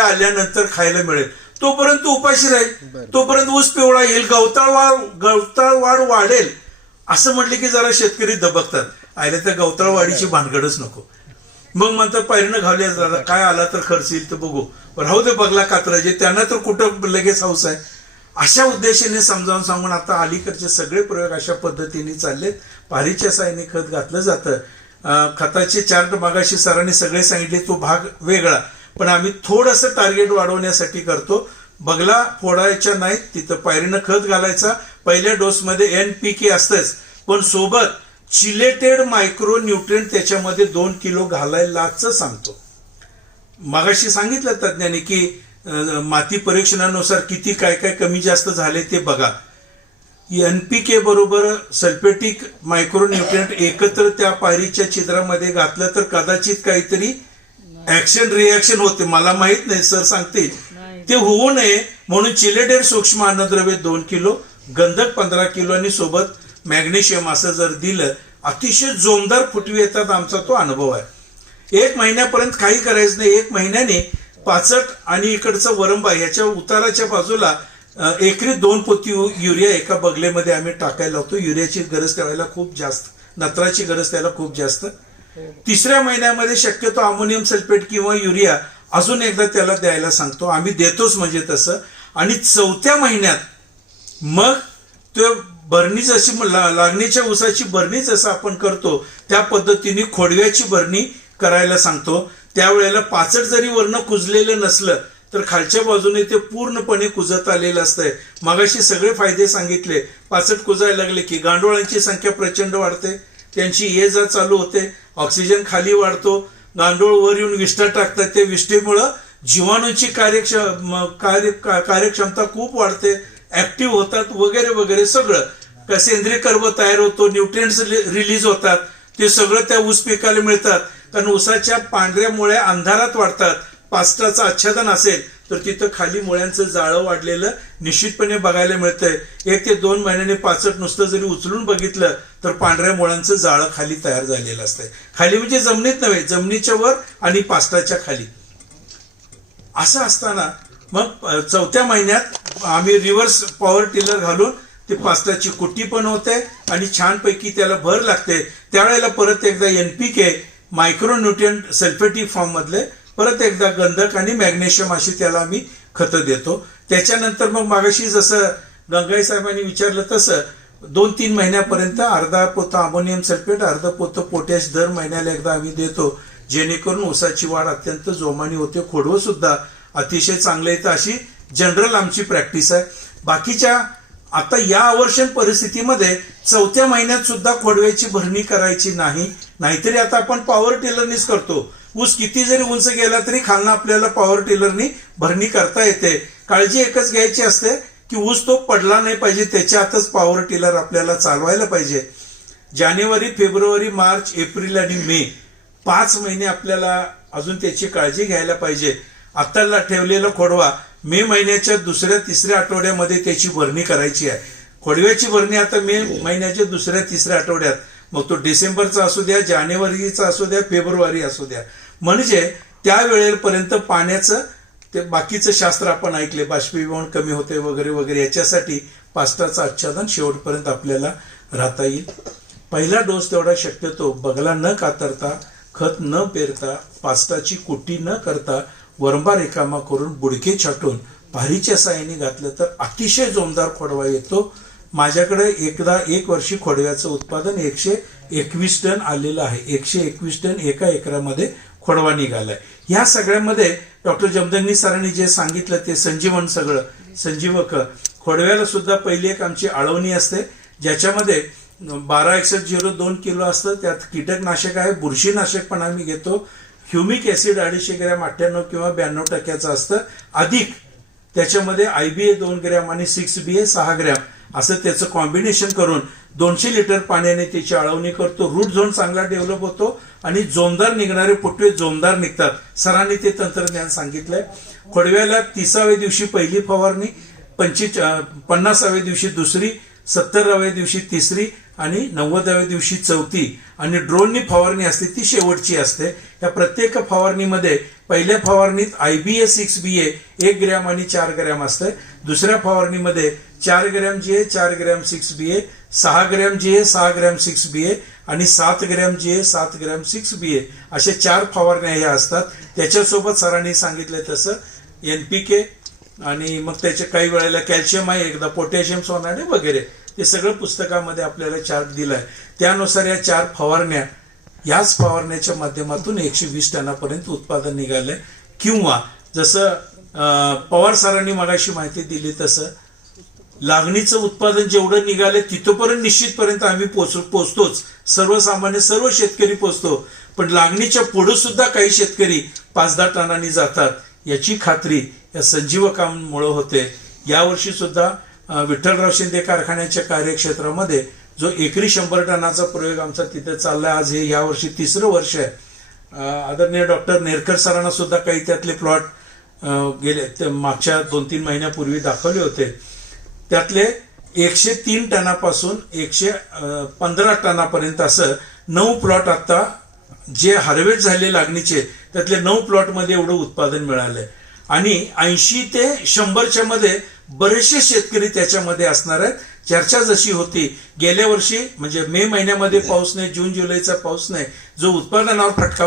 फुले आल्यानंतर खायला मिळेल. तोपर्यंत उपाशी राहील. तोपर्यंत ऊस पिवळा येईल गवताळ वाढ गवताळ वाढ वाढेल. असं म्हटलं की जरा शेतकरी दबकतात. आयला त्या गवताळ वाढीची भानगडच नको. मग म्हणतात पायरीनं घावल्या जातात काय आला तर खर्च येईल तर बघू. राहू दे बगला कात्राजे. त्यांना तर कुठं लगेच हौस आहे. अशा उद्देशाने समजावून सांगून आता अलीकडचे सगळे प्रयोग अशा पद्धतीने चाललेत. पारीच्या साईने खत घातलं जातं. खताचे चार्ट मागाशी सरांनी सगळे सांगितले तो भाग वेगळा. पण आम्ही थोडंसं टार्गेट वाढवण्यासाठी करतो. बगला फोडायच्या नाहीत तिथं पायरीनं खत घालायचा. पहिल्या डोसमध्ये एन पी के असतंच. पण सोबत चिलेटेड मायक्रो न्यूट्रिएंट त्याच्यामध्ये दोन किलो घालायलाच सांगतो. मागाशी सांगितलं तज्ज्ञांनी की माती परीक्षणानुसार किती काय काय कमी जास्त झाले ते बघा. एनपीके बरोबर सल्फेटिक मायक्रो न्यूट्रिएंट एकत्र त्या पायरीच्या छिद्रामध्ये घातलं तर कदाचित काहीतरी ऍक्शन रिॲक्शन होते. मला माहीत नाही सर सांगतील. ते होऊ नये म्हणून चिलेटेड सूक्ष्म अन्नद्रव्य दोन किलो गंधक पंधरा किलो आणि सोबत मॅग्नेशियम असं जर दिलं अतिशय जोमदार फुटवी येतात आमचा तो अनुभव आहे. एक महिन्यापर्यंत काही करायचं नाही. एक महिन्याने पाचट आणि इकडचं वरंबा याच्या उताराच्या बाजूला एकरी दोन पोती युरिया एका बगलेमध्ये आम्ही टाकायला लावतो. युरियाची गरज त्यावेळेला खूप जास्त नत्राची गरज त्याला खूप जास्त. तिसऱ्या महिन्यामध्ये शक्यतो अमोनियम सल्फेट किंवा युरिया अजून एकदा त्याला द्यायला सांगतो. आम्ही देतोच म्हणजे तसं. आणि चौथ्या महिन्यात मग तो भरणी जशी लागणीच्या ऊसाची भरणी जसं आपण करतो त्या पद्धतीने खोडव्याची भरणी करायला सांगतो. त्यावेळेला पाचट जरी वर्ण कुजलेलं नसलं तर खालच्या बाजूने ते पूर्णपणे कुजत आलेलं असतंय. मगाशी सगळे फायदे सांगितले. पाचट कुजायला लागले की गांडोळांची संख्या प्रचंड वाढते. त्यांची ये जा चालू होते. ऑक्सिजन खाली वाढतो. गांडोळ वर येऊन विष्ठा टाकतात. त्या विष्ठेमुळं जीवाणूची कार्यक्षम कार्य कार्यक्षमता खूप वाढते. ऍक्टिव्ह होतात वगैरे वगैरे सगळं. सेंद्रिय कर्व तयार होतो. न्यूट्रिएंट्स रिलीज होतात. ते सगळं त्या ऊस पिकाला मिळतात. कारण ऊसाच्या पांढऱ्या मुळ्या अंधारात वाढतात. पास्टाचं आच्छादन असेल. तर तिथं खाली मुळ्यांचं जाळं वाढलेलं निश्चितपणे बघायला मिळतंय. एक ते दोन महिन्याने पाचट नुसतं जरी उचलून बघितलं तर पांढऱ्या मुळांचं जाळं खाली तयार झालेलं असतंय. खाली म्हणजे जमिनीत नव्हे जमिनीच्या वर आणि पास्टाच्या खाली. असं असताना मग चौथ्या महिन्यात आम्ही रिव्हर्स पॉवर टिलर घालून ते पास्ताची कुट्टी पण होते आणि छानपैकी त्याला भर लागते त्यावेळेला परत एकदा एनपीके मायक्रोन्युट्रियंट सल्फेटिक फॉर्म मधले परत एकदा गंधक आणि मॅग्नेशियम अशी त्याला आम्ही खतं देतो. त्याच्यानंतर मग मागाशी जसं गंगाई साहेबांनी विचारलं तसं दोन तीन महिन्यापर्यंत अर्धा पोतं अमोनियम सल्फेट अर्धा पोतं पोटॅश दर महिन्याला एकदा आम्ही देतो. जेणेकरून ऊसाची वाढ अत्यंत जोमानी होते. खोडवं सुद्धा अतिशय चांगलं येतं अशी जनरल आमची प्रॅक्टिस आहे. बाकीच्या आता या आवर्षण परिस्थितीमध्ये चौथ्या महिन्यात सुद्धा खोडव्याची भरणी करायची नाही. नाहीतरी आता आपण पॉवर टेलरनीच करतो. ऊस किती जरी उंच गेला तरी खालनं आपल्याला पॉवर टिलरनी भरणी करता येते. काळजी एकच घ्यायची असते की ऊस तो पडला नाही पाहिजे त्याच्या आतच पॉवर टिलर आपल्याला चालवायला पाहिजे. जानेवारी फेब्रुवारी मार्च एप्रिल आणि मे पाच महिने आपल्याला अजून त्याची काळजी घ्यायला पाहिजे. आत्ताला ठेवलेला खोडवा मे महिन्याच्या दुसऱ्या तिसऱ्या आठवड्यामध्ये त्याची भरणी करायची आहे. खोडव्याची भरणी आता मे महिन्याच्या दुसऱ्या तिसऱ्या आठवड्यात. मग तो डिसेंबरचा असू द्या जानेवारीचा असू द्या फेब्रुवारी असू द्या. म्हणजे त्या वेळेपर्यंत पाण्याचं ते बाकीचं शास्त्र आपण ऐकले बाष्पीभवन कमी होते वगैरे वगैरे याच्यासाठी पास्टाचं आच्छादन शेवटपर्यंत आपल्याला राहता येईल. पहिला डोस तेवढा शक्यतो बगला न कातरता खत न पेरता पास्टाची कुटी न करता वरंबा रिकामा करून बुडके छाटून भारीच्या साहाय्याने घातलं तर अतिशय जोमदार खोडवा येतो. माझ्याकडे एकदा एक वर्षी खोडव्याचं उत्पादन एकशे एकवीस टन आलेलं आहे. एकशे एकवीस टन एका एकरामध्ये खोडवा निघालाय. ह्या सगळ्यामध्ये डॉक्टर जमदंगी सरांनी जे सांगितलं ते संजीवन सगळं संजीवक. खोडव्याला सुद्धा पहिली एक आमची आळवणी असते. ज्याच्यामध्ये बारा एकसष्ट झिरो दोन किलो असतं. त्यात कीटकनाशक आहे बुरशीनाशक पण आम्ही घेतो. ह्युमिक ऍसिड अडीचशे ग्रॅम अठ्ठ्याण्णव किंवा ब्याण्णव टक्क्याचं असतं. अधिक त्याच्यामध्ये आय बी ए दोन ग्रॅम आणि सिक्स बी ए सहा ग्रॅम असं त्याचं कॉम्बिनेशन करून दोनशे लिटर पाण्याने त्याची आळवणी करतो. रूट झोन चांगला डेव्हलप होतो आणि जोमदार निघणारे फुटवे जोमदार निघतात. सरांनी ते तंत्रज्ञान सांगितलंय. खोडव्याला तिसाव्या दिवशी पहिली फवारणी पंचवीस पन्नासाव्या दिवशी दुसरी सत्तराव्या दिवशी तिसरी आणि नव्वदाव्या दिवशी चौथी. आणि ड्रोननी फवारणी असते ती शेवटची असते. या प्रत्येक फवारणीमध्ये पहिल्या फवारणीत आय बी ए सिक्स बी ए एक ग्रॅम आणि चार ग्रॅम असतंय. दुसऱ्या फवारणीमध्ये चार ग्रॅम जी ए चार ग्रॅम सिक्स बी ए सहा ग्रॅम जी ए सहा ग्रॅम सिक्स बी ए आणि सात ग्रॅम जी ए सात ग्रॅम सिक्स बी ए असे चार फवारण्या ह्या असतात. त्याच्यासोबत सरांनी सांगितलं तसं. एन पी के आणि मग त्याचे काही वेळेला कॅल्शियम आहे एकदा पोटॅशियम सोनाडे वगैरे. ते सगळं पुस्तकामध्ये आपल्याला चार्ट दिलाय. त्यानुसार या चार फवारण्या याच फवारण्याच्या माध्यमातून एकशे वीस टनापर्यंत उत्पादन निघालंय. किंवा जसं पवार सरांनी मगाशी माहिती दिली तसं लागणीचं उत्पादन जेवढं निघालं तिथपर्यंत निश्चितपर्यंत आम्ही पोच पोचतोच. सर्वसामान्य सर्व शेतकरी पोचतो. पण लागणीच्या पुढे सुद्धा काही शेतकरी पाच दहा टनांनी जातात याची खात्री या संजीवकांमुळे होते. यावर्षी सुद्धा विठ्ठलराव शिंदे कारखान्याच्या कार्यक्षेत्रामध्ये जो एकरी शंभर टनाचा प्रयोग आमचा तिथे चाललाय आज हे यावर्षी तिसरं वर्ष आहे. आदरणीय डॉक्टर नेरकर सरांना सुद्धा काही त्यातले प्लॉट गेले मागच्या दोन तीन महिन्यापूर्वी दाखवले होते. त्यातले एकशे तीन टनापासून एकशे पंधरा टनापर्यंत असं नऊ प्लॉट आता जे हार्वेस्ट झाले लागणीचे त्यातले नऊ प्लॉटमध्ये एवढं उत्पादन मिळालं आहे आणि ऐंशी ते शंभरच्या मध्ये बरेचसे शेतकरी त्याच्यामध्ये असणार आहेत. चर्चा जशी होती गेल्या वर्षी म्हणजे मे महिन्यामध्ये पाऊस नाही जून जुलैचा पाऊस नाही जो उत्पादनावर फटका